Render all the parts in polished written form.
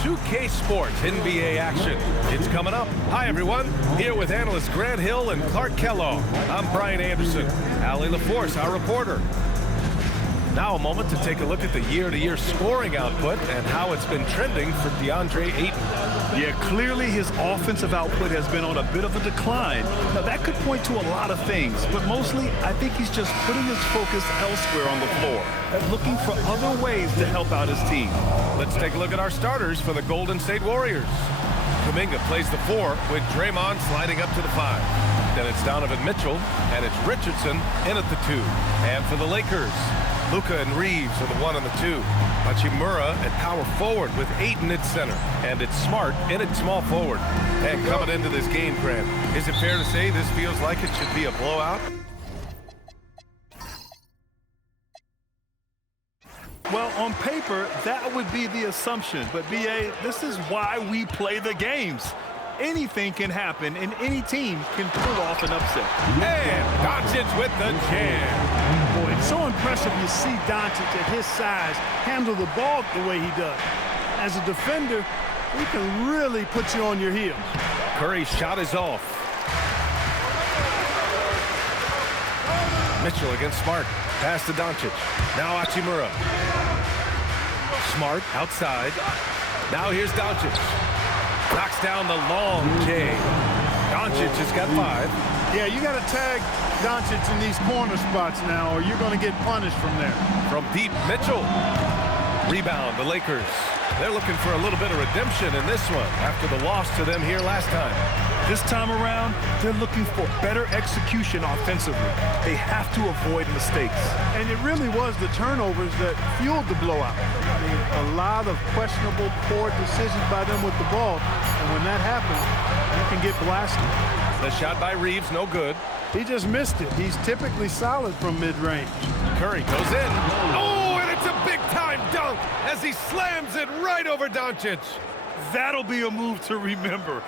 2K Sports NBA action. It's coming up. Hi, everyone. Here with analysts Grant Hill and Clark Kellogg. I'm Brian Anderson. Allie LaForce, our reporter. Now a moment to take a look at the year-to-year scoring output and how it's been trending for DeAndre Ayton. Yeah, clearly his offensive output has been on a bit of a decline. Now, that could point to a lot of things, but mostly I think he's just putting his focus elsewhere on the floor and looking for other ways to help out his team. Let's take a look at our starters for the Golden State Warriors. Kuminga plays the 4 with Draymond sliding up to the 5. Then it's Donovan Mitchell, and it's Richardson in at the 2. And for the Lakers, Luka and Reeves are the 1 and the 2. Hachimura at power forward with Ayton at center. And it's Smart in at small forward. And coming into this game, Grant, is it fair to say this feels like it should be a blowout? Well, on paper, that would be the assumption. But, B.A., this is why we play the games. Anything can happen, and any team can pull off an upset. And Doncic with the jam. Boy, it's so impressive to see Doncic at his size handle the ball the way he does. As a defender, he can really put you on your heels. Curry's shot is off. Mitchell against Smart. Pass to Doncic. Now Hachimura. Smart outside. Now here's Doncic. Knocks down the long J. Doncic has got 5. Yeah, you got to tag Doncic in these corner spots now, or you're going to get punished from there. From deep, Mitchell. Rebound, the Lakers. They're looking for a little bit of redemption in this one after the loss to them here last time. This time around, they're looking for better execution offensively. They have to avoid mistakes. And it really was the turnovers that fueled the blowout. I mean, a lot of questionable, poor decisions by them with the ball. And when that happens, you can get blasted. The shot by Reeves, no good. He just missed it. He's typically solid from mid-range. Curry goes in. Oh, and it's a big-time dunk as he slams it right over Doncic. That'll be a move to remember.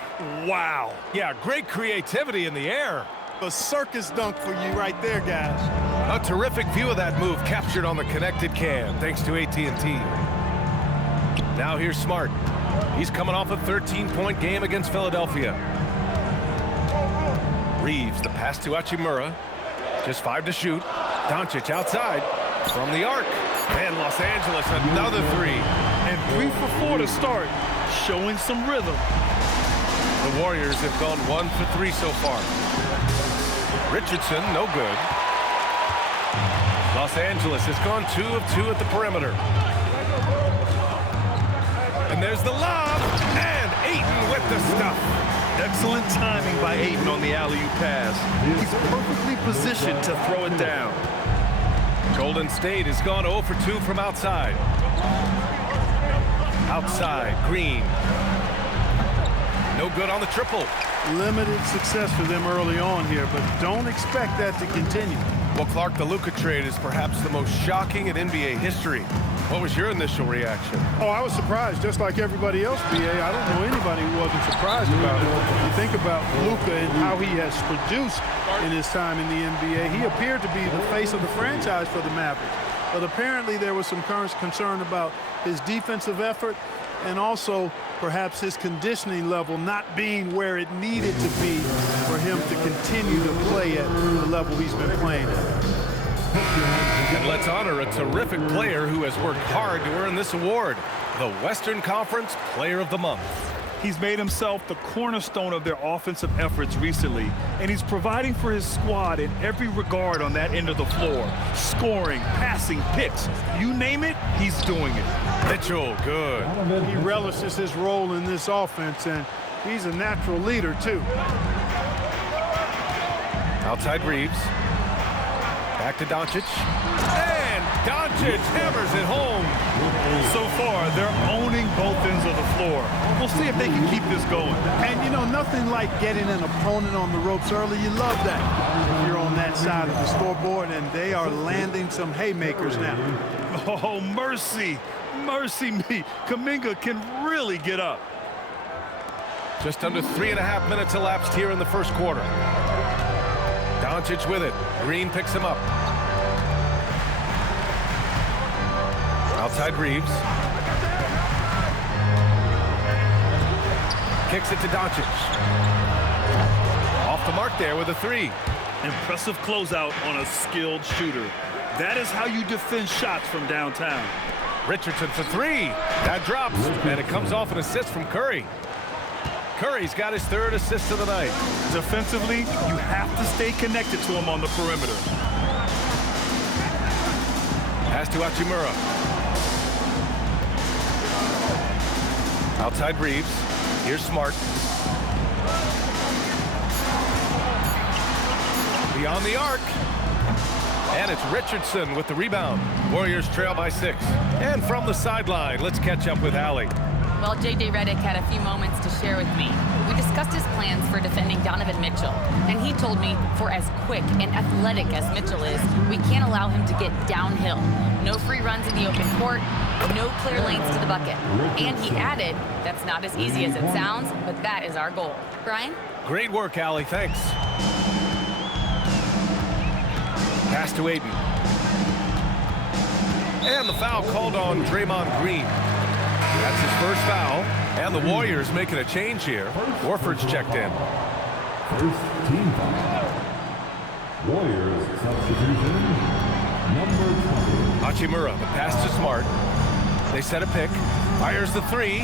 Wow. Yeah, great creativity in the air. A circus dunk for you right there, guys. A terrific view of that move captured on the connected cam, thanks to AT&T. Now here's Smart. He's coming off a 13-point game against Philadelphia. Reeves, the pass to Hachimura. Just 5 to shoot. Doncic outside from the arc. And Los Angeles, another 3. And 3 for 4 to start. Showing some rhythm. The Warriors have gone 1 for 3 so far. Richardson, no good. Los Angeles has gone 2 of 2 at the perimeter. And there's the lob, and Ayton with the stuff. Excellent timing by Ayton on the alley-oop pass. He's perfectly positioned to throw it down. Golden State has gone 0 for 2 from outside. Outside, Green. No good on the triple. Limited success for them early on here, but don't expect that to continue. Well, Clark, the Luka trade is perhaps the most shocking in NBA history. What was your initial reaction? Oh, I was surprised, just like everybody else, B.A. I don't know anybody who wasn't surprised about it. You think about Luka and how he has produced in his time in the NBA. He appeared to be the face of the franchise for the Mavericks. But apparently there was some concern about his defensive effort and also perhaps his conditioning level not being where it needed to be for him to continue to play at the level he's been playing at. And let's honor a terrific player who has worked hard to earn this award, the Western Conference Player of the Month. He's made himself the cornerstone of their offensive efforts recently, and he's providing for his squad in every regard on that end of the floor. Scoring, passing, picks, you name it, he's doing it. Mitchell, good. He relishes his role in this offense, and he's a natural leader, too. Outside Reeves. Back to Doncic. And Doncic hammers it home. So far, they're owning both ends of the floor. We'll see if they can keep this going. And, you know, nothing like getting an opponent on the ropes early. You love that. If you're on that side of the scoreboard, and they are landing some haymakers now. Oh, mercy. Mercy me. Kuminga can really get up. Just under 3.5 minutes elapsed here in the first quarter. Doncic with it. Green picks him up. Outside Reeves. kicks it to Doncic. Off the mark there with a three. Impressive closeout on a skilled shooter. That is how you defend shots from downtown. Richardson for three. That drops, and it comes off an assist from Curry. Curry's got his third assist of the night. Defensively, you have to stay connected to him on the perimeter. Pass to Hachimura. Outside Reeves. Here's Smart. Beyond the arc. And it's Richardson with the rebound. Warriors trail by 6. And from the sideline, let's catch up with Allie. Well, J.J. Redick had a few moments to share with me. We discussed his plans for defending Donovan Mitchell, and he told me for as quick and athletic as Mitchell is, we can't allow him to get downhill. No free runs in the open court, no clear lanes to the bucket. And he added, that's not as easy as it sounds, but that is our goal. Brian? Great work, Allie. Thanks. Pass to Ayton. And the foul called on Draymond Green. That's his first foul, and the Warriors making a change here. Horford's checked in. First team foul. Warriors substitution, number 20. Hachimura, the pass to Smart. They set a pick. Fires the three.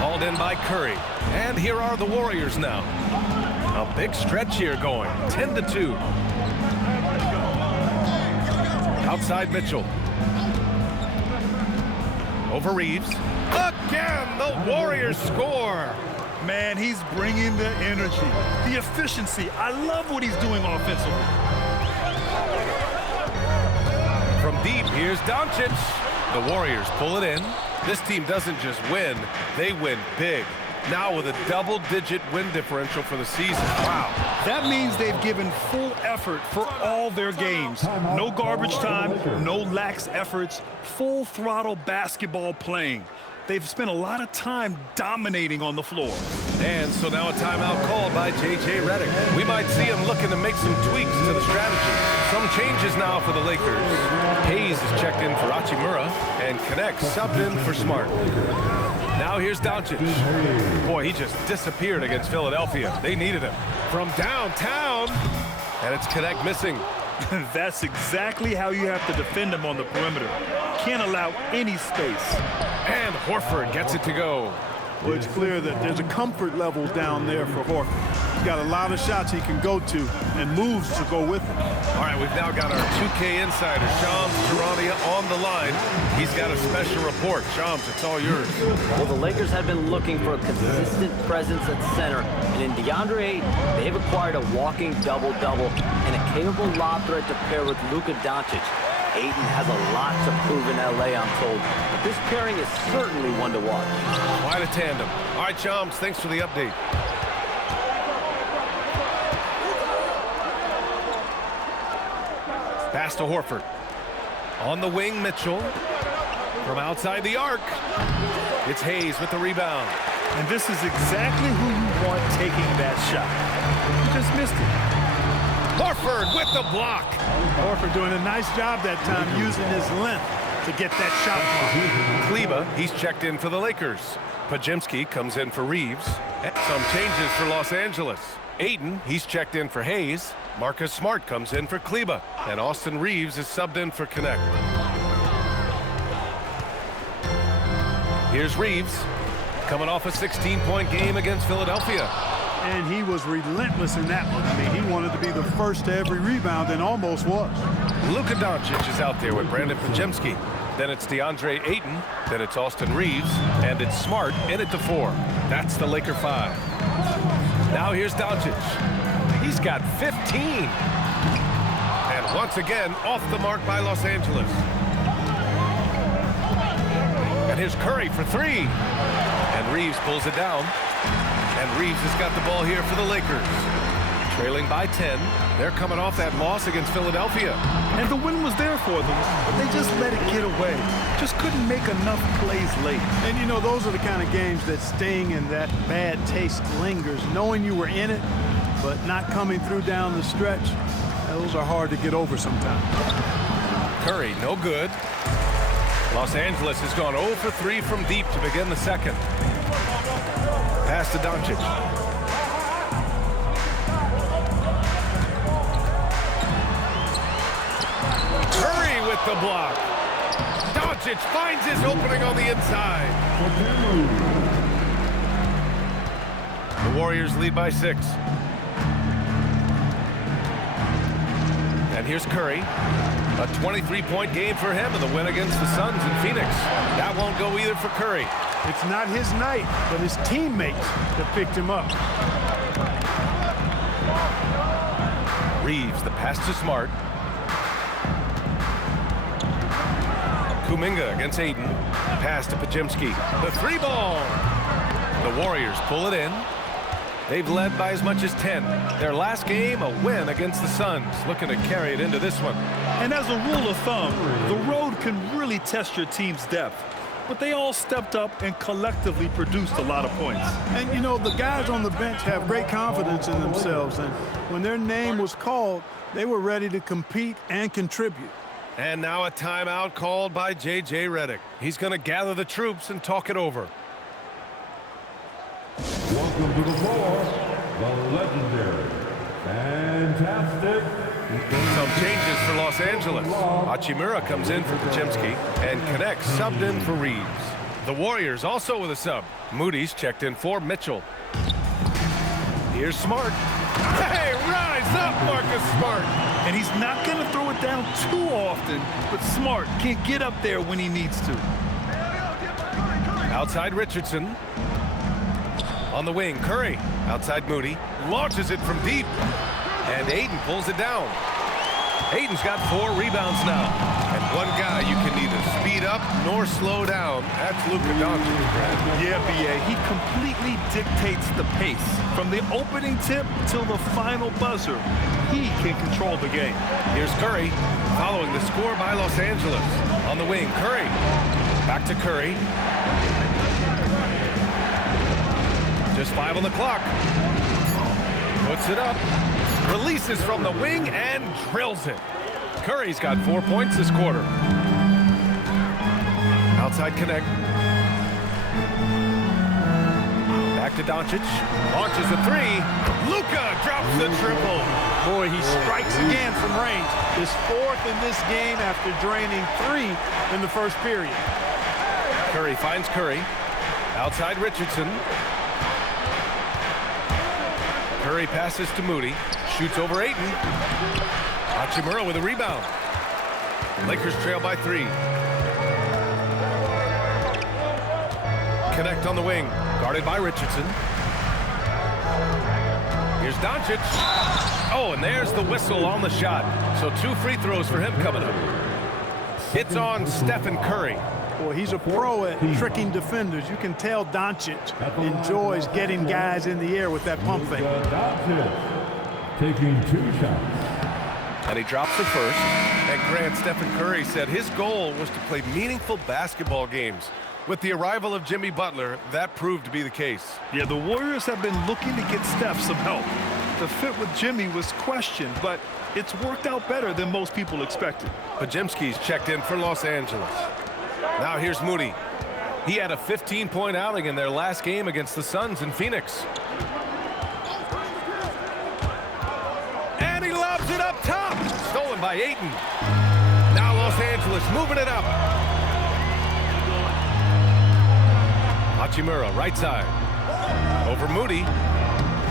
Hauled in by Curry. And here are the Warriors now. A big stretch here going. 10-2. Outside Mitchell. Over Reeves. Again, the Warriors score. Man, he's bringing the energy, the efficiency. I love what he's doing offensively. From deep, here's Doncic. The Warriors pull it in. This team doesn't just win, they win big. Now with a double-digit win differential for the season. Wow. That means they've given full effort for all their games. No garbage time, no lax efforts, full throttle basketball playing. They've spent a lot of time dominating on the floor. And so now a timeout called by J.J. Redick. We might see him looking to make some tweaks to the strategy. Some changes now for the Lakers. Hayes is checked in for Hachimura, and Connect subbed in for Smart. Now here's Doncic. Boy, he just disappeared against Philadelphia. They needed him. From downtown, and it's Connect missing. That's exactly how you have to defend him on the perimeter. Can't allow any space. And Horford gets it to go. Well, it's clear that there's a comfort level down there for Horford. He's got a lot of shots he can go to and moves to go with it. All right, we've now got our 2K insider, Shams Charania, on the line. He's got a special report. Shams, it's all yours. Well, the Lakers have been looking for a consistent presence at center, and in DeAndre Ayton, they've acquired a walking double-double and a capable lob threat to pair with Luka Doncic. Ayton has a lot to prove in L.A., I'm told, but this pairing is certainly one to watch. Quite a tandem. All right, Shams, thanks for the update. Pass to Horford. On the wing, Mitchell. From outside the arc, it's Hayes with the rebound. And this is exactly who you want taking that shot. You just missed it. Horford with the block. Horford doing a nice job that time using his length to get that shot. Kleba, he's checked in for the Lakers. Pajemski comes in for Reeves. And some changes for Los Angeles. Ayton, he's checked in for Hayes. Marcus Smart comes in for Kleba. And Austin Reeves is subbed in for Connect. Here's Reeves, coming off a 16-point game against Philadelphia. And he was relentless in that one. I mean, he wanted to be the first to every rebound and almost was. Luka Doncic is out there with Brandon Pajemski. Then it's DeAndre Ayton. Then it's Austin Reeves. And it's Smart in at the 4. That's the Laker 5. Now here's Doncic. He's got 15. And once again, off the mark by Los Angeles. And here's Curry for 3. And Reeves pulls it down. And Reeves has got the ball here for the Lakers. Trailing by 10. They're coming off that loss against Philadelphia. And the win was there for them, but they just let it get away. Just couldn't make enough plays late. And, you know, those are the kind of games that sting and that bad taste lingers. Knowing you were in it, but not coming through down the stretch, those are hard to get over sometimes. Curry, no good. Los Angeles has gone 0 for 3 from deep to begin the second. Pass to Doncic. Curry with the block. Doncic finds his opening on the inside. The Warriors lead by 6. And here's Curry. A 23-point game for him in the win against the Suns in Phoenix. That won't go either for Curry. It's not his night, but his teammates that picked him up. Reeves, the pass to Smart. Kuminga against Ayton. Pass to Podziemski. The 3-ball. The Warriors pull it in. They've led by as much as 10. Their last game, a win against the Suns. Looking to carry it into this one. And as a rule of thumb, the road can really test your team's depth. But they all stepped up and collectively produced a lot of points. And, you know, the guys on the bench have great confidence in themselves. And when their name was called, they were ready to compete and contribute. And now a timeout called by J.J. Redick. He's going to gather the troops and talk it over. Welcome to the floor, the legendary, fantastic. Some changes for Los Angeles. Hachimura comes in for Podziemski, and Connect subbed in for Reeves. The Warriors also with a sub. Moody's checked in for Mitchell. Here's Smart. Hey, rise up, Marcus Smart. And he's not going to throw it down too often, but Smart can get up there when he needs to. Outside Richardson. On the wing, Curry. Outside Moody. Launches it from deep. And Ayton pulls it down. Ayton's got 4 rebounds now. And one guy you can neither speed up nor slow down. That's Luka Doncic, Brad. Yeah, B.A. He completely dictates the pace. From the opening tip till the final buzzer, he can control the game. Here's Curry, following the score by Los Angeles. On the wing, Curry. Back to Curry. Just 5 on the clock. Puts it up. Releases from the wing and drills it. Curry's got 4 points this quarter. Outside Connect. Back to Doncic. Launches a 3. Luka drops the triple. Boy, he strikes again from range. His 4th in this game after draining 3 in the first period. Curry finds Curry. Outside Richardson. Curry passes to Moody. Shoots over Ayton. Hachimura with a rebound. Lakers trail by 3. Connect on the wing. Guarded by Richardson. Here's Doncic. Oh, and there's the whistle on the shot. So 2 free throws for him coming up. It's on Stephen Curry. Boy, he's a pro at tricking defenders. You can tell Doncic enjoys getting guys in the air with that pump fake. Doncic taking 2 shots. And he drops the first. And Grant, Stephen Curry said his goal was to play meaningful basketball games. With the arrival of Jimmy Butler, that proved to be the case. Yeah, the Warriors have been looking to get Steph some help. The fit with Jimmy was questioned, but it's worked out better than most people expected. Podziemski's checked in for Los Angeles. Now here's Moody. He had a 15-point outing in their last game against the Suns in Phoenix. And he lobs it up top. Stolen by Ayton. Now Los Angeles moving it up. Hachimura, right side. Over Moody.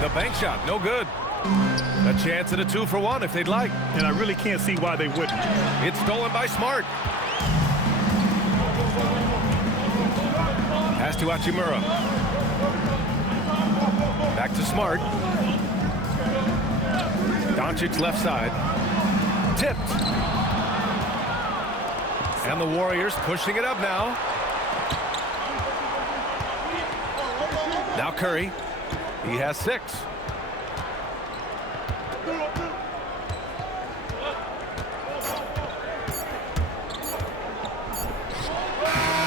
The bank shot, no good. A chance at a 2-for-1 if they'd like. And I really can't see why they wouldn't. It's stolen by Smart. Pass to Hachimura. Back to Smart. Doncic left side. Tipped. And the Warriors pushing it up now. Now Curry. He has 6.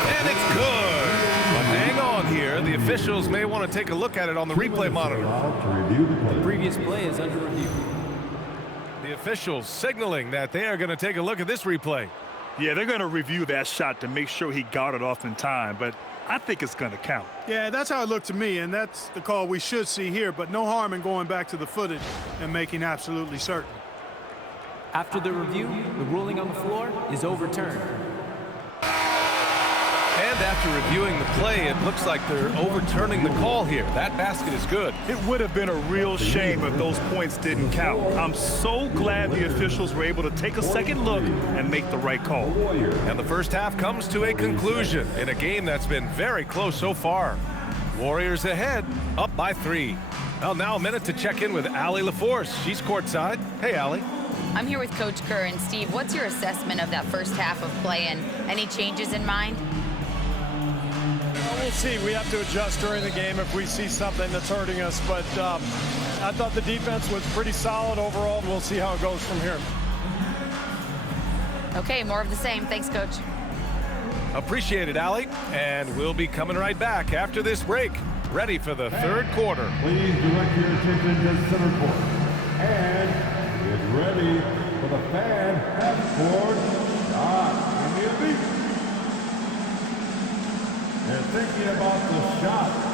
And it's good. But hang on here. The officials may want to take a look at it on the replay monitor. The previous play is under review. The officials signaling that they are going to take a look at this replay. Yeah, they're going to review that shot to make sure he got it off in time, but I think it's going to count. Yeah, that's how it looked to me, and that's the call we should see here, but no harm in going back to the footage and making absolutely certain. After the review, the ruling on the floor is overturned. And after reviewing the play, it looks like they're overturning the call here. That basket is good. It would have been a real shame if those points didn't count. I'm so glad the officials were able to take a second look and make the right call. And the first half comes to a conclusion in a game that's been very close so far. Warriors ahead, up by 3. Well, now a minute to check in with Allie LaForce. She's courtside. Hey, Allie. I'm here with Coach Kerr. And Steve, what's your assessment of that first half of play and any changes in mind? We'll see. We have to adjust during the game if we see something that's hurting us. But I thought the defense was pretty solid overall. We'll see how it goes from here. Okay, more of the same. Thanks, Coach. Appreciate it, Allie. And we'll be coming right back after this break. Ready for the third quarter. Please direct your attention to center court. And get ready for the fan half-court shot. Give me a beat. They're thinking about the shot.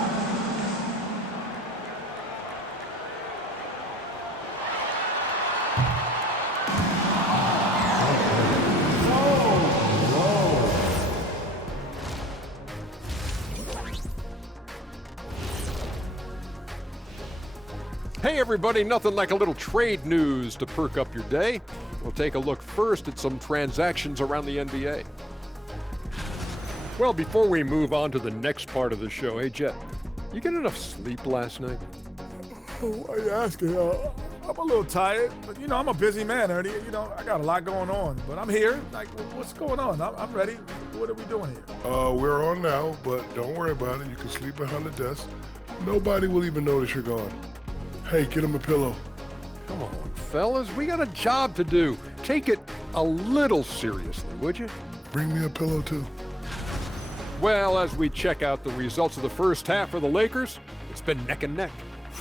Hey everybody, nothing like a little trade news to perk up your day. We'll take a look first at some transactions around the NBA. Well, before we move on to the next part of the show, hey Jet, you get enough sleep last night? Why are you asking? I'm a little tired, but you know, I'm a busy man, Ernie. You know, I got a lot going on, but I'm here. Like, what's going on? I'm ready. What are we doing here? We're on now, but don't worry about it. You can sleep behind the desk. Nobody will even notice you're gone. Hey, get him a pillow. Come on, fellas, we got a job to do. Take it a little seriously, would you? Bring me a pillow, too. Well, as we check out the results of the first half for the Lakers, it's been neck and neck.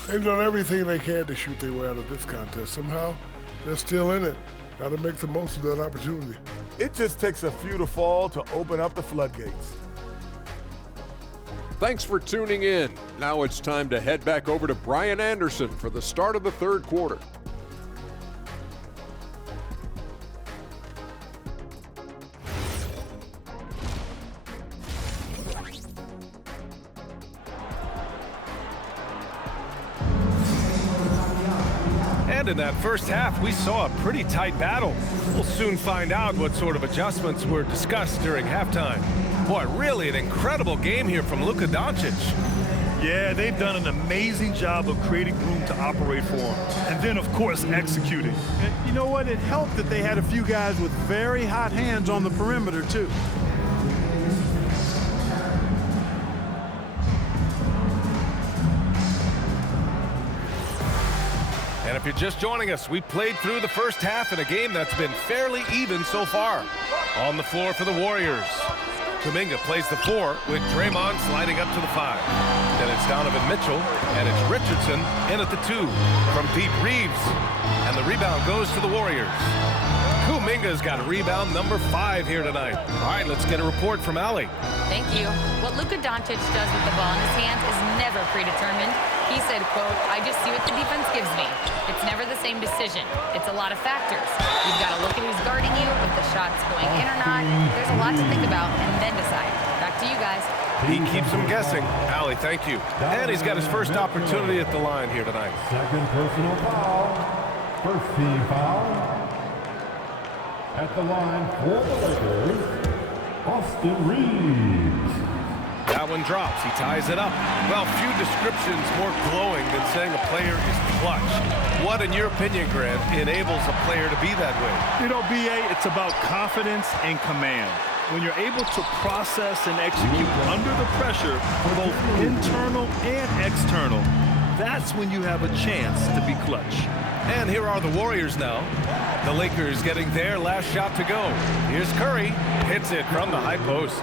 They've done everything they can to shoot their way out of this contest. Somehow, they're still in it. Got to make the most of that opportunity. It just takes a few to fall to open up the floodgates. Thanks for tuning in. Now it's time to head back over to Brian Anderson for the start of the third quarter. And in that first half, we saw a pretty tight battle. We'll soon find out what sort of adjustments were discussed during halftime. Boy, really an incredible game here from Luka Doncic. Yeah, they've done an amazing job of creating room to operate for him. And then, of course, executing. And you know what? It helped that they had a few guys with very hot hands on the perimeter, too. And if you're just joining us, we played through the first half in a game that's been fairly even so far. On the floor for the Warriors, Kuminga plays the 4 with Draymond sliding up to the 5. Then it's Donovan Mitchell, and it's Richardson in at the 2. From deep, Reeves, and the rebound goes to the Warriors. Kuminga's got rebound number 5 here tonight. All right, let's get a report from Allie. Thank you. What Luka Doncic does with the ball in his hands is never predetermined. He said, quote, "I just see what the defense gives me. It's never the same decision. It's a lot of factors. You've got to look at who's guarding you, if the shot's going in or not. There's a lot to think about and then decide." Back to you guys. He keeps them guessing. Allie, thank you. And he's got his first opportunity at the line here tonight. Second personal foul. First team foul. At the line for the Lakers, Austin Reeves. That one drops. He ties it up. Well, few descriptions more glowing than saying a player is clutch. What, in your opinion, Grant, enables a player to be that way? You know, B.A., it's about confidence and command. When you're able to process and execute under the pressure, both internal and external, that's when you have a chance to be clutch. And here are the Warriors now. The Lakers getting their last shot to go. Here's Curry. Hits it from the high post.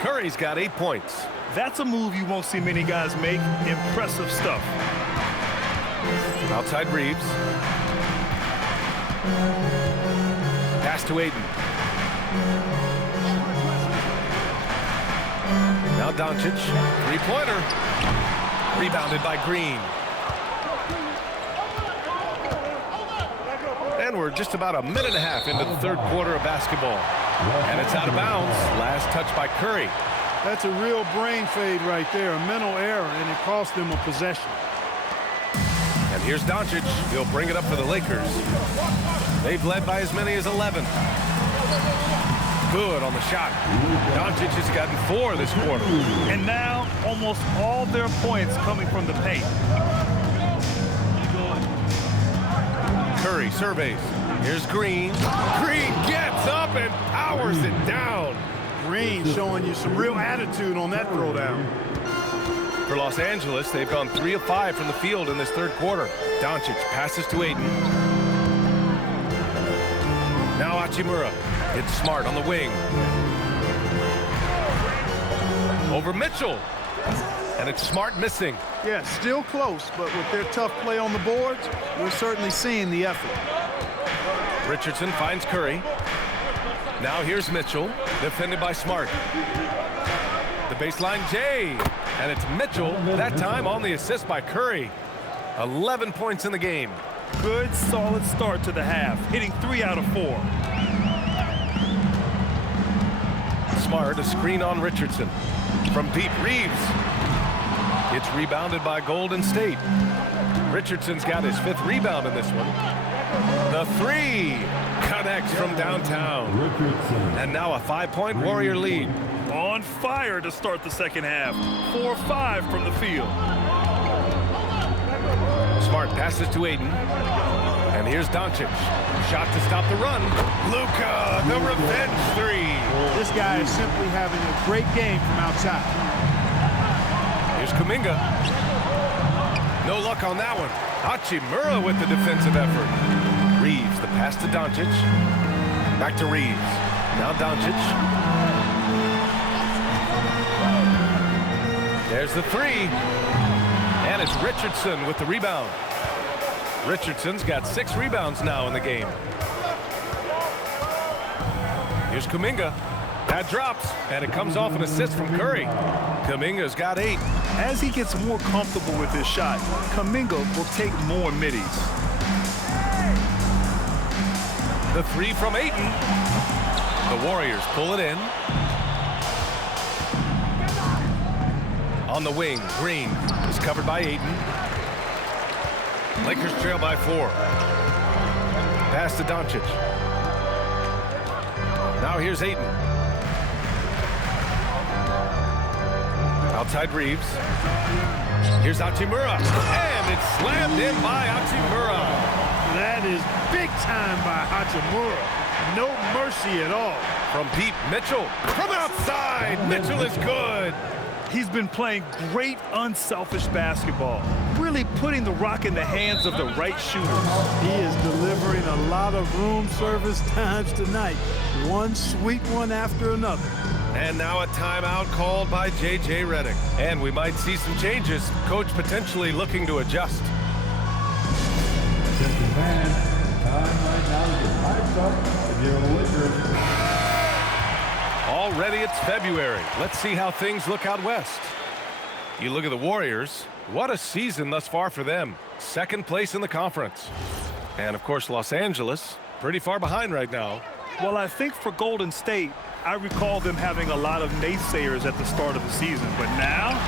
Curry's got 8 points. That's a move you won't see many guys make. Impressive stuff. Outside Reeves. Pass to Aiden. Now Doncic, three-pointer. Rebounded by Green. And we're just about a minute and a half into the third quarter of basketball. And it's out of bounds. Last touch by Curry. That's a real brain fade right there, a mental error, and it cost them a possession. And here's Doncic. He'll bring it up for the Lakers. They've led by as many as 11. Good on the shot. Doncic has gotten 4 this quarter. And now almost all their points coming from the paint. Curry surveys. Here's Green. Green gets up and powers it down. Green showing you some real attitude on that throwdown. For Los Angeles, they've gone 3 of 5 from the field in this third quarter. Doncic passes to Ayton. Now Hachimura. It's Smart on the wing. Over Mitchell. And it's Smart missing. Yeah, still close, but with their tough play on the boards, we're certainly seeing the effort. Richardson finds Curry. Now here's Mitchell, defended by Smart. The baseline J, and it's Mitchell, that time on the assist by Curry. 11 points in the game. Good, solid start to the half, hitting 3 out of 4. Smart, a screen on Richardson. From deep, Reeves. It's rebounded by Golden State. Richardson's got his 5th rebound in this one. The 3 connects from downtown. And now a 5-point Warrior lead. On fire to start the second half. 4-5 from the field. Smart passes to Ayton. And here's Doncic. Shot to stop the run. Luka, the revenge 3. This guy is simply having a great game from outside. Here's Kuminga. No luck on that one. Hachimura with the defensive effort. Reeves, the pass to Doncic. Back to Reeves. Now Doncic. There's the 3. And it's Richardson with the rebound. Richardson's got 6 rebounds now in the game. Here's Kuminga. That drops, and it comes off an assist from Curry. Kuminga's got 8. As he gets more comfortable with his shot, Kuminga will take more middies. The 3 from Ayton. The Warriors pull it in. On the wing, Green is covered by Ayton. Lakers trail by 4. Pass to Doncic. Now here's Ayton. Outside Reeves. Here's Hachimura. And it's slammed in by Hachimura. That is big time by Hachimura. No mercy at all. From deep, Mitchell. From outside, Mitchell is good. He's been playing great unselfish basketball, really putting the rock in the hands of the right shooters. He is delivering a lot of room service times tonight. One sweet one after another. And now a timeout called by J.J. Redick. And we might see some changes. Coach potentially looking to adjust. Attention fans, time right now to get hyped up and your Lakers. Already it's February. Let's see how things look out west. You look at the Warriors. What a season thus far for them. 2nd place in the conference. And of course, Los Angeles, pretty far behind right now. Well, I think for Golden State, I recall them having a lot of naysayers at the start of the season. But now,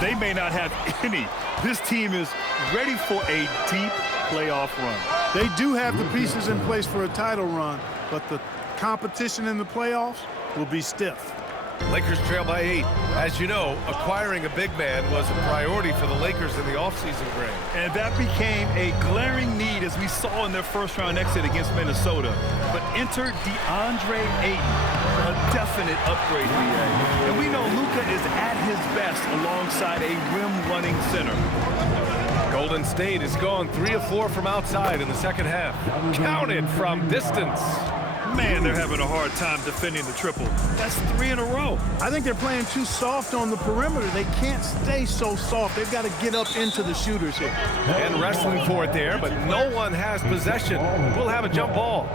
they may not have any. This team is ready for a deep playoff run. They do have the pieces in place for a title run, but the competition in the playoffs will be stiff. Lakers trail by 8. As you know, acquiring a big man was a priority for the Lakers in the offseason, Greg. And that became a glaring need as we saw in their first-round exit against Minnesota. But enter DeAndre Ayton, a definite upgrade, BA. And we know Luka is at his best alongside a rim-running center. Golden State has gone 3 of 4 from outside in the second half. Counted from distance. Man, they're having a hard time defending the triple. That's 3 in a row. I think they're playing too soft on the perimeter. They can't stay so soft. They've got to get up into the shooters here. And wrestling for it there, but no one has possession. We'll have a jump ball.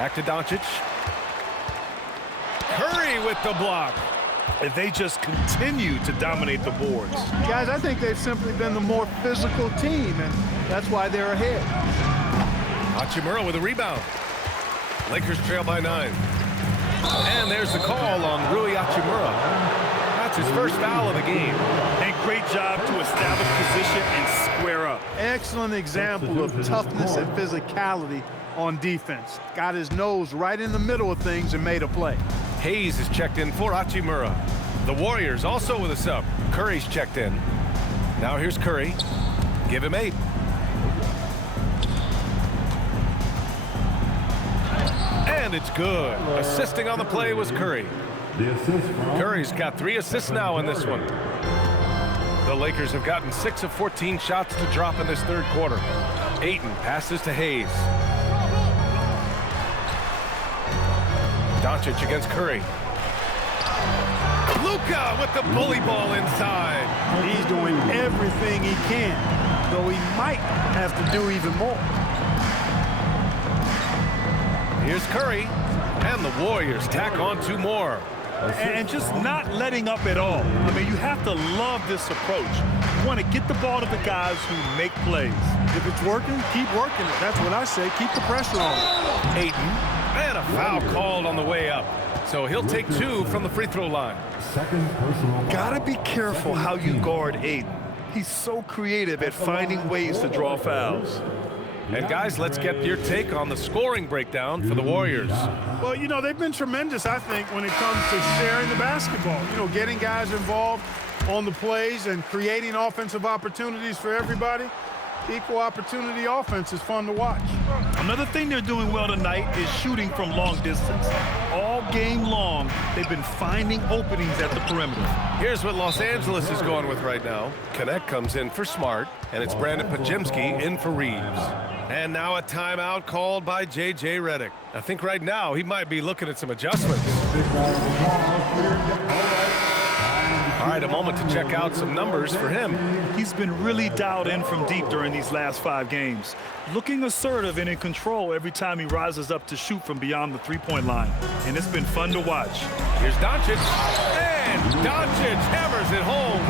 Back to Doncic. Curry with the block. And they just continue to dominate the boards. Guys, I think they've simply been the more physical team, and that's why they're ahead. Hachimura with a rebound. Lakers trail by 9. And there's the call on Rui Hachimura. That's his first foul of the game. And great job to establish position and square up. Excellent example of toughness and physicality on defense. Got his nose right in the middle of things and made a play. Hayes is checked in for Hachimura. The Warriors also with a sub. Curry's checked in. Now here's Curry. Give him 8. And it's good. Assisting on the play was Curry. Curry's got 3 assists now in this one. The Lakers have gotten 6 of 14 shots to drop in this third quarter. Ayton passes to Hayes. Doncic against Curry. Luka with the bully ball inside. He's doing everything he can, though he might have to do even more. Here's Curry, and the Warriors tack on 2 more. And just not letting up at all. I mean, you have to love this approach. You want to get the ball to the guys who make plays. If it's working, keep working it. That's what I say. Keep the pressure on. Ayton, and a foul called on the way up. So he'll take 2 from the free throw line. Gotta be careful how you guard Ayton. He's so creative at finding ways to draw fouls. And guys, let's get your take on the scoring breakdown for the Warriors. Well, you know, they've been tremendous, I think, when it comes to sharing the basketball. You know, getting guys involved on the plays and creating offensive opportunities for everybody. Equal opportunity offense is fun to watch. Another thing they're doing well tonight is shooting from long distance. All game long, they've been finding openings at the perimeter. Here's what Los Angeles is going with right now. Connect comes in for Smart, and it's Brandon Podziemski in for Reeves. And now a timeout called by J.J. Redick. I think right now he might be looking at some adjustments. All right, a moment to check out some numbers for him. He's been really dialed in from deep during these last 5 games. Looking assertive and in control every time he rises up to shoot from beyond the three-point line. And it's been fun to watch. Here's Doncic. And Doncic hammers it home.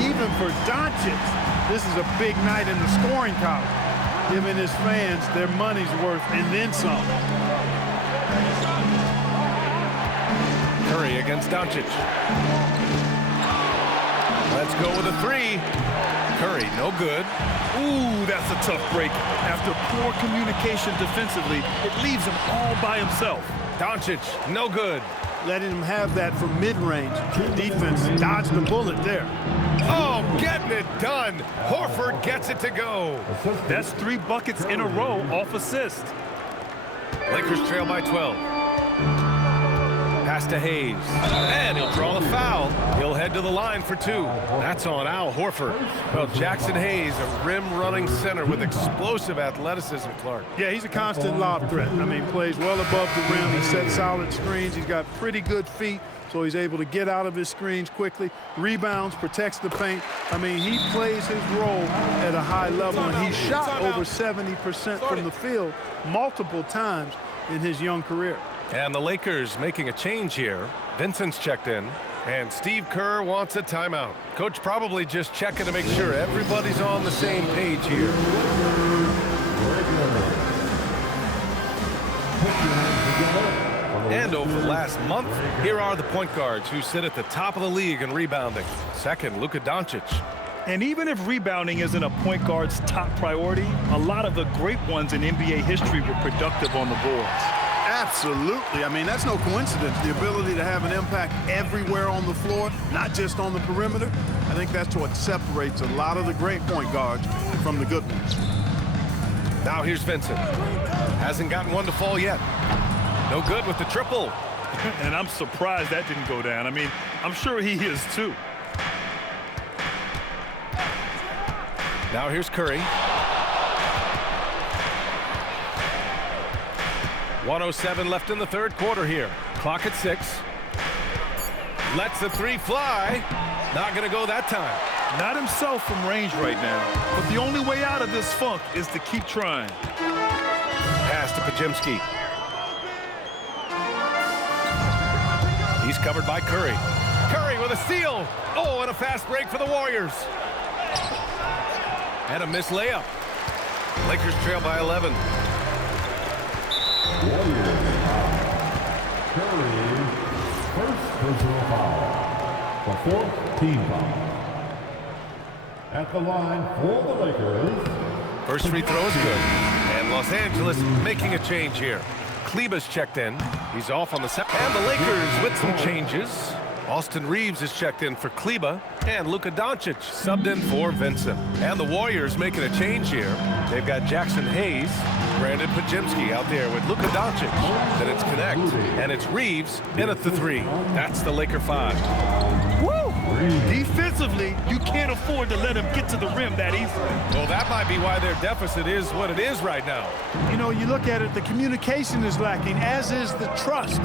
Even for Doncic, this is a big night in the scoring column. Giving his fans their money's worth and then some. Curry against Doncic. Let's go with a 3. Curry, no good. Ooh, that's a tough break. After poor communication defensively, it leaves him all by himself. Doncic, no good. Letting him have that from mid-range. Defense dodged the bullet there. Oh, getting it done. Horford gets it to go. That's 3 buckets in a row off assist. Lakers trail by 12. Pass to Hayes. And he'll draw the foul. He'll head to the line for 2. That's on Al Horford. Well, Jackson Hayes, a rim-running center with explosive athleticism, Clark. Yeah, he's a constant lob threat. I mean, plays well above the rim. He sets solid screens. He's got pretty good feet, so he's able to get out of his screens quickly. Rebounds, protects the paint. I mean, he plays his role at a high level, and he shot over 70% from the field multiple times in his young career. And the Lakers making a change here. Vincent's checked in, and Steve Kerr wants a timeout. Coach probably just checking to make sure everybody's on the same page here. And over the last month, here are the point guards who sit at the top of the league in rebounding. Second, Luka Doncic. And even if rebounding isn't a point guard's top priority, a lot of the great ones in NBA history were productive on the boards. Absolutely. I mean, that's no coincidence. The ability to have an impact everywhere on the floor, not just on the perimeter. I think that's what separates a lot of the great point guards from the good ones. Now here's Vincent. Hasn't gotten one to fall yet. No good with the triple. And I'm surprised that didn't go down. I mean, I'm sure he is too. Now here's Curry. 1:07 left in the third quarter here. Clock at 6. Lets the 3 fly. Not going to go that time. Not himself from range right now. But the only way out of this funk is to keep trying. Pass to Podziemski. He's covered by Curry. Curry with a steal. Oh, and a fast break for the Warriors. And a missed layup. Lakers trail by 11. Warriors. Curry, first personal foul. The fourth team foul. At the line for the Lakers. First free throw is good. And Los Angeles making a change here. Kleber's checked in. He's off on the second. And the Lakers with some changes. Austin Reeves is checked in for Kleber. And Luka Doncic subbed in for Vincent. And the Warriors making a change here. They've got Jackson Hayes, Brandon Podziemski out there with Luka Doncic. Then it's Connect. And it's Reeves in at the 3. That's the Laker 5. Woo! Defensively, you can't afford to let him get to the rim that easily. Well, that might be why their deficit is what it is right now. You know, you look at it, the communication is lacking, as is the trust.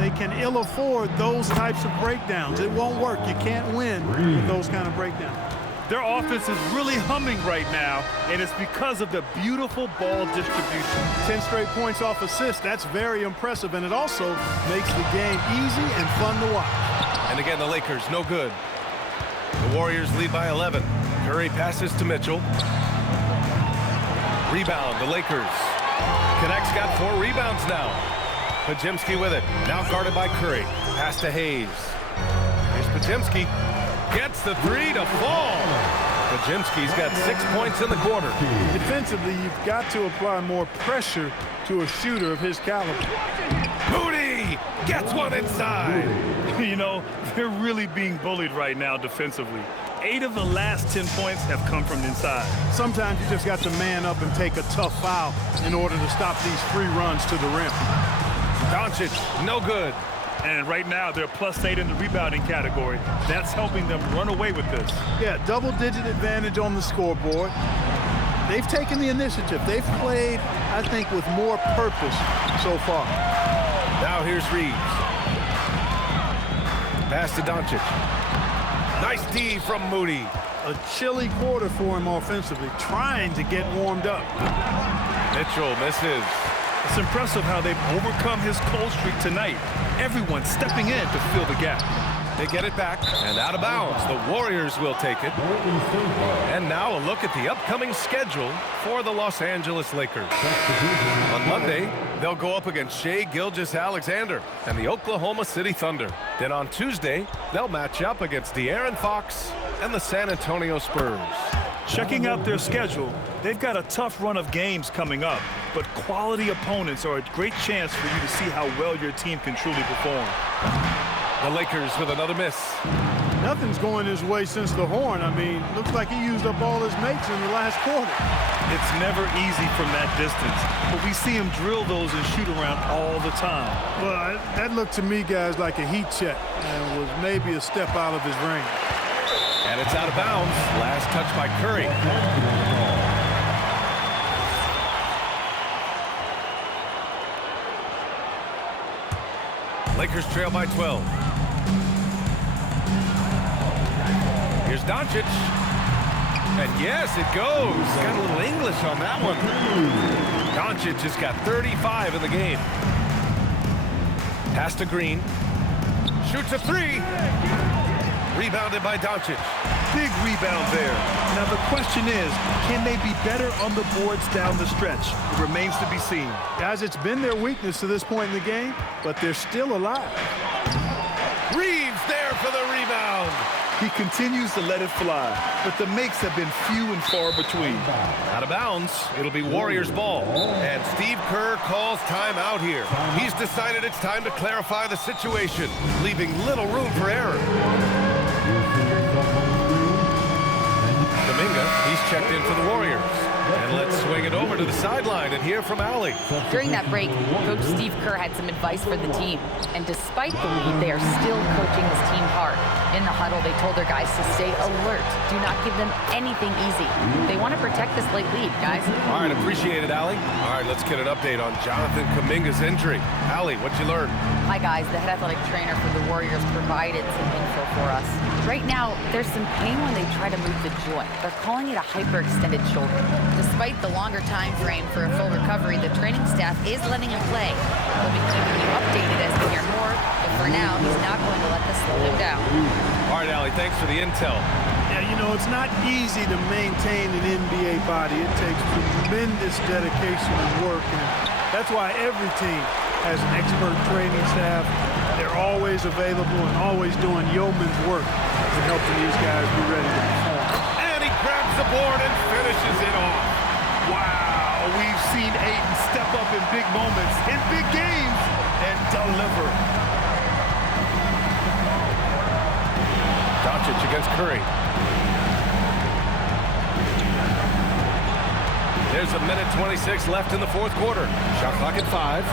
They can ill afford those types of breakdowns. It won't work. You can't win with those kind of breakdowns. Their offense is really humming right now, and it's because of the beautiful ball distribution. 10 straight points off assists. That's very impressive, and it also makes the game easy and fun to watch. And again, the Lakers, no good. The Warriors lead by 11. Curry passes to Mitchell. Rebound, the Lakers. Connect's got 4 rebounds now. Podziemski with it. Now guarded by Curry. Pass to Hayes. Here's Podziemski. Gets the 3 to fall. Podziemski's got 6 points in the quarter. Defensively, you've got to apply more pressure to a shooter of his caliber. Moody gets one inside. You know, they're really being bullied right now defensively. 8 of the last 10 points have come from inside. Sometimes you just got to man up and take a tough foul in order to stop these free runs to the rim. Doncic, no good. And right now, they're +8 in the rebounding category. That's helping them run away with this. Yeah, double-digit advantage on the scoreboard. They've taken the initiative. They've played, I think, with more purpose so far. Now here's Reeves. Pass to Doncic. Nice D from Moody. A chilly quarter for him offensively, trying to get warmed up. Mitchell misses. It's impressive how they've overcome his cold streak tonight. Everyone stepping in to fill the gap. They get it back and out of bounds. The Warriors will take it. And now a look at the upcoming schedule for the Los Angeles Lakers. On Monday, they'll go up against Shai Gilgeous-Alexander and the Oklahoma City Thunder. Then on Tuesday, they'll match up against De'Aaron Fox and the San Antonio Spurs. Checking out their schedule, they've got a tough run of games coming up, but quality opponents are a great chance for you to see how well your team can truly perform. The Lakers with another miss. Nothing's going his way since the horn. I mean, looks like he used up all his mates in the last quarter. It's never easy from that distance, but we see him drill those and shoot around all the time. Well, that looked to me, guys, like a heat check and was maybe a step out of his range. And it's out of bounds. Last touch by Curry. Lakers trail by 12. Here's Doncic. And yes, it goes. Got a little English on that one. Doncic has got 35 in the game. Pass to Green. Shoots a 3. Rebounded by Doncic. Big rebound there. Now the question is, can they be better on the boards down the stretch? It remains to be seen. Guys, it's been their weakness to this point in the game, but they're still alive. Reeves there for the rebound. He continues to let it fly, but the makes have been few and far between. Out of bounds, it'll be Warriors ball. And Steve Kerr calls timeout here. He's decided it's time to clarify the situation, leaving little room for error. Kuminga, he's checked in for the Warriors. And let's swing it over to the sideline and hear from Allie. During that break, Coach Steve Kerr had some advice for the team. And despite the lead, they are still coaching this team hard. In the huddle, they told their guys to stay alert. Do not give them anything easy. They want to protect this late lead, guys. All right, appreciate it, Allie. All right, let's get an update on Jonathan Kuminga's injury. Allie, what'd you learn? Hi, guys. The head athletic trainer for the Warriors provided some info for us. Right now, there's some pain when they try to move the joint. They're calling it a hyperextended shoulder. Despite the longer time frame for a full recovery, the training staff is letting him play. We'll be keeping you updated as we hear more, but for now, he's not slow him down. All right, Allie, thanks for the intel. Yeah, you know, it's not easy to maintain an NBA body. It takes tremendous dedication and work, and that's why every team has an expert training staff. They're always available and always doing yeoman's work to helping these guys be ready to perform. And he grabs the board and finishes it off. Wow, we've seen Ayton step up in big moments, in big games, and deliver. Doncic against Curry. There's a minute 26 left in the fourth quarter. Shot clock at 5.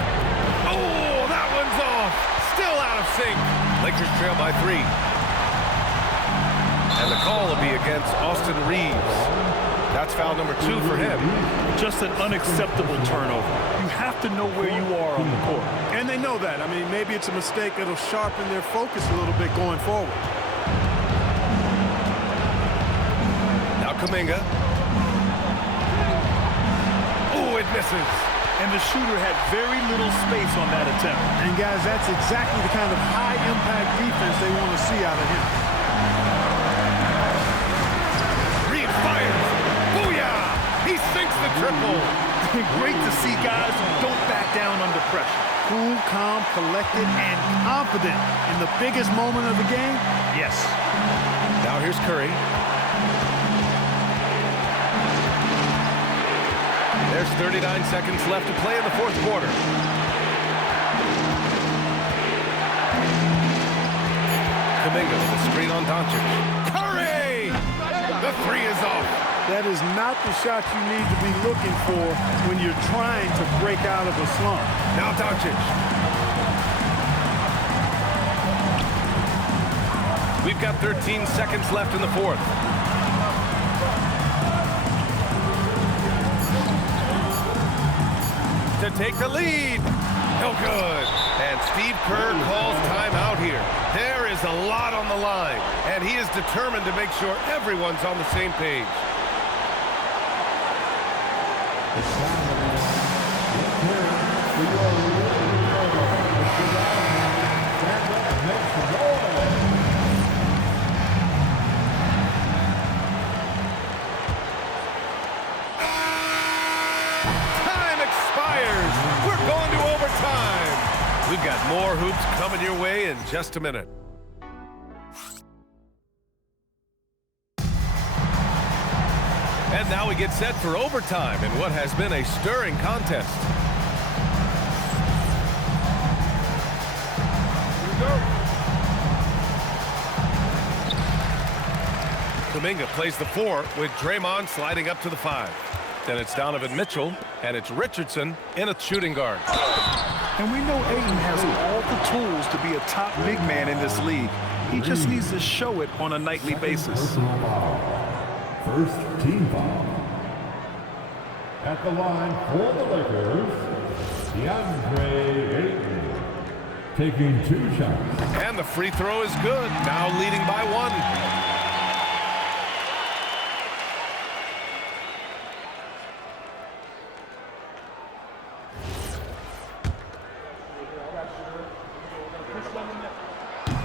Oh, that one's off. Still out of sync. Lakers trail by 3. And the call will be against Austin Reeves. That's foul number 2 for him. Just an unacceptable turnover. You have to know where you are on the court. And they know that. I mean, maybe it's a mistake that'll sharpen their focus a little bit going forward. Now Kuminga. Oh, it misses. And the shooter had very little space on that attempt. And guys, that's exactly the kind of high-impact defense they want to see out of him. Reeves fires. Booyah! He sinks the triple. Great to see guys who don't back down under pressure. Cool, calm, collected, and confident in the biggest moment of the game? Yes. Now here's Curry. There's 39 seconds left to play in the fourth quarter. Kuminga with a screen on Doncic. Curry! The 3 is off. That is not the shot you need to be looking for when you're trying to break out of a slump. Now Doncic. We've got 13 seconds left in the fourth. To take the lead. No good. And Steve Kerr calls timeout here. There is a lot on the line, and he is determined to make sure everyone's on the same page. We've got more hoops coming your way in just a minute. And now we get set for overtime in what has been a stirring contest. Here we go. Kuminga plays the 4 with Draymond sliding up to the 5. Then it's Donovan Mitchell, and it's Richardson in a shooting guard. And we know Ayton has all the tools to be a top big man in this league. He just needs to show it on a nightly basis. First team foul. At the line for the Lakers, DeAndre Ayton taking 2 shots. And the free throw is good, now leading by 1.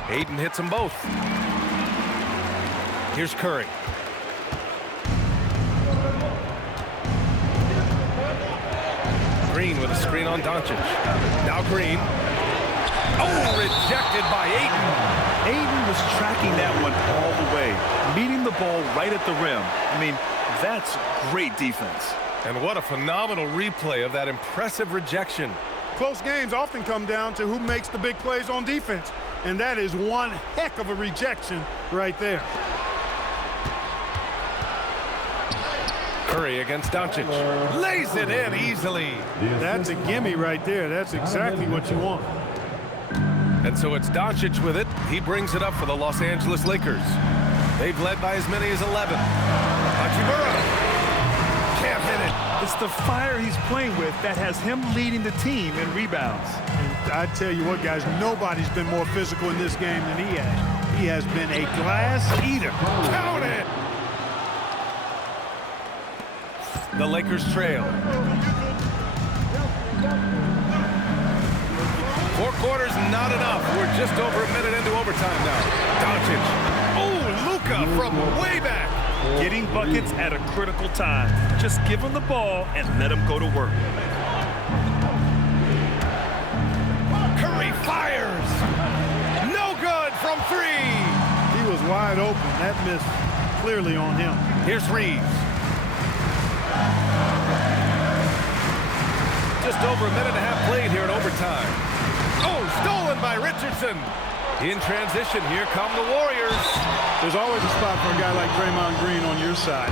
Ayton hits them both. Here's Curry. Green with a screen on Doncic. Now Green. Oh, rejected by Ayton. Ayton was tracking that one all the way, meeting the ball right at the rim. I mean, that's great defense. And what a phenomenal replay of that impressive rejection. Close games often come down to who makes the big plays on defense. And that is one heck of a rejection right there. Curry against Doncic. Lays it in easily. That's a gimme right there. That's exactly what you want. And so it's Doncic with it. He brings it up for the Los Angeles Lakers. They've led by as many as 11. Hachimura can't hit it. It's the fire he's playing with that has him leading the team in rebounds. And I tell you what, guys, nobody's been more physical in this game than he has. He has been a glass eater. Count it! The Lakers trail. 4 quarters, not enough. We're just over a minute into overtime now. Doncic. Oh, Luka from way back. Getting buckets at a critical time. Just give him the ball and let him go to work. Curry fires. No good from 3. He was wide open. That miss clearly on him. Here's Reeves. Just over a minute and a half played here in overtime. Oh, stolen by Richardson. In transition, here come the Warriors. There's always a spot for a guy like Draymond Green on your side.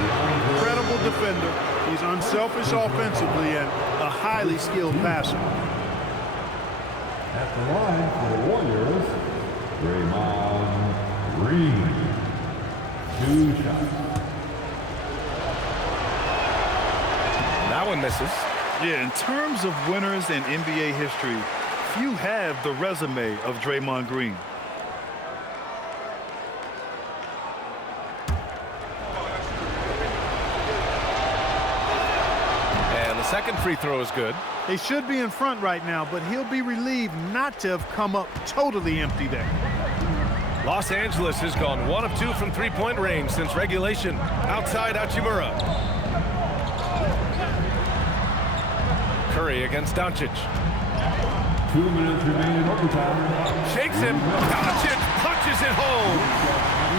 Incredible defender. He's unselfish offensively and a highly skilled passer. At the line for the Warriors, Draymond Green. 2 shots. That one misses. Yeah, in terms of winners in NBA history, few have the resume of Draymond Green. And the second free throw is good. They should be in front right now, but he'll be relieved not to have come up totally empty there. Los Angeles has gone 1 of 2 from three-point range since regulation. Outside Hachimura. Curry against Doncic. 2 minutes remaining in overtime. Shakes him. Doncic punches it home.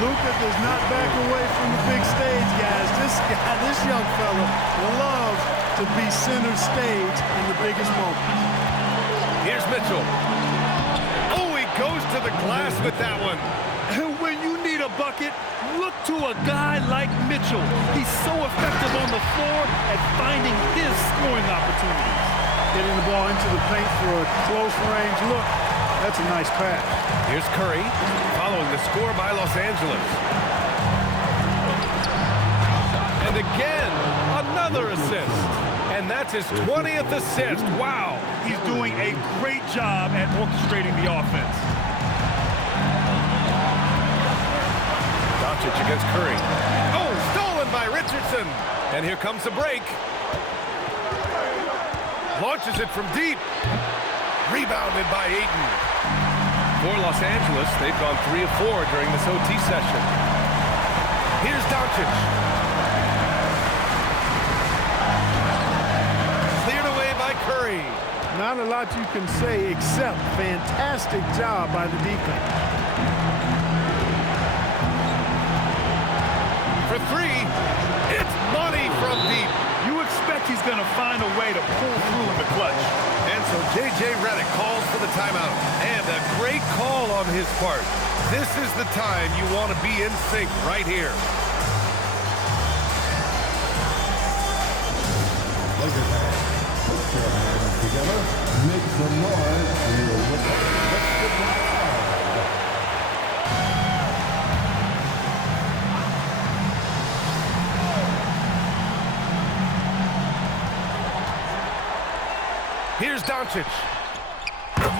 Luka does not back away from the big stage, guys. This young fella loves to be center stage in the biggest moments. Here's Mitchell. Oh, he goes to the glass with that one. When you need a bucket, look to a guy like Mitchell. He's so effective on the floor at finding his scoring opportunities. Getting the ball into the paint for a close range look. That's a nice pass. Here's Curry following the score by Los Angeles. And again, another assist. And that's his 20th assist. Wow. He's doing a great job at orchestrating the offense. Doncic against Curry. Oh, stolen by Richardson. And here comes the break. Launches it from deep. Rebounded by Ayton. For Los Angeles, they've gone 3 of 4 during this OT session. Here's Doncic. Cleared away by Curry. Not a lot you can say except fantastic job by the defense. For 3, it's money from deep. You expect he's going to find a way to pull through in the clutch. And so J.J. Redick calls for the timeout. And a great call on his part. This is the time you want to be in sync right here. Look at that. Put your hands together. Make some noise. And you'll look up. Here's Doncic.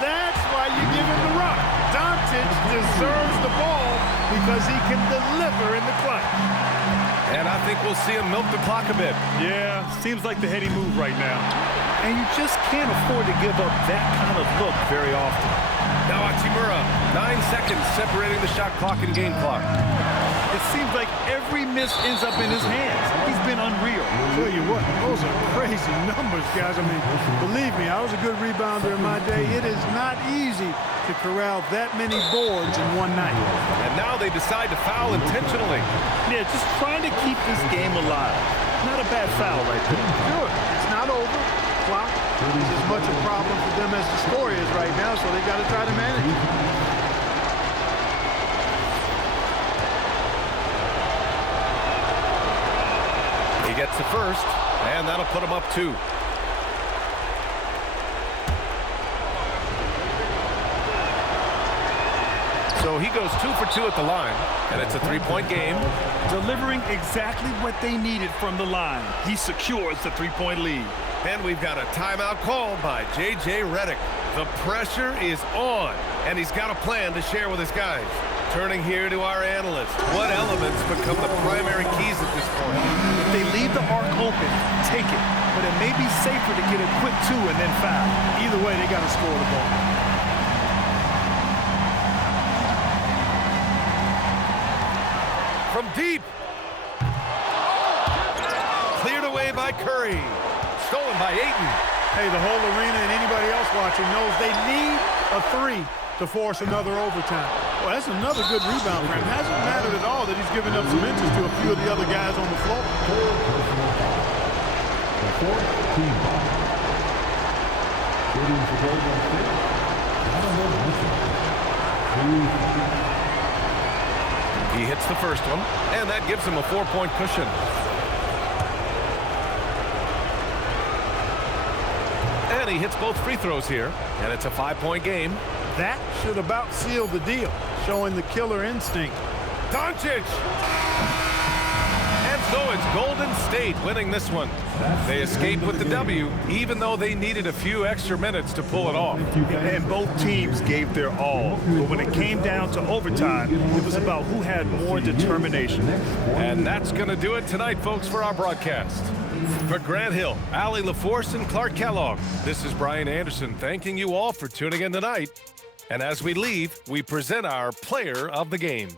That's why you give him the rock. Doncic deserves the ball because he can deliver in the clutch. And I think we'll see him milk the clock a bit. Yeah, seems like the heady move right now. And you just can't afford to give up that kind of look very often. Now Hachimura, 9 seconds separating the shot clock and game clock. It seems like every miss ends up in his hands. He's been unreal. I'll tell you what, those are crazy numbers, guys. I mean, believe me, I was a good rebounder in my day. It is not easy to corral that many boards in one night. And now they decide to foul intentionally. Yeah, just trying to keep this game alive. Not a bad foul right there. Good. It's not over. Clock is as much a problem for them as the score is right now, so they got to try to manage it. He gets the first, and that'll put him up 2. So he goes 2 for 2 at the line, and it's a 3-point game. Delivering exactly what they needed from the line. He secures the 3-point lead. And we've got a timeout called by J.J. Redick. The pressure is on, and he's got a plan to share with his guys. Turning here to our analyst. What elements become the primary keys at this point? If they leave the arc open, take it. But it may be safer to get a quick 2 and then foul. Either way, they got to score the ball. from deep. Cleared away by Curry. Stolen by Ayton. Hey, the whole arena and anybody else watching knows they need a 3 to force another overtime. Well, that's another good rebound for him. Hasn't mattered at all that he's given up some inches to a few of the other guys on the floor. The fourth team foul. Shooting for Golden State, Donovan Mitchell. He hits the first one, and that gives him a 4-point cushion. And he hits both free throws here, and it's a 5-point game. That should about seal the deal, showing the killer instinct. Doncic! And so it's Golden State winning this one. They escaped with the W, even though they needed a few extra minutes to pull it off. And both teams gave their all. But when it came down to overtime, it was about who had more determination. And that's going to do it tonight, folks, for our broadcast. For Grant Hill, Allie LaForce, and Clark Kellogg, this is Brian Anderson thanking you all for tuning in tonight. And as we leave, we present our player of the game.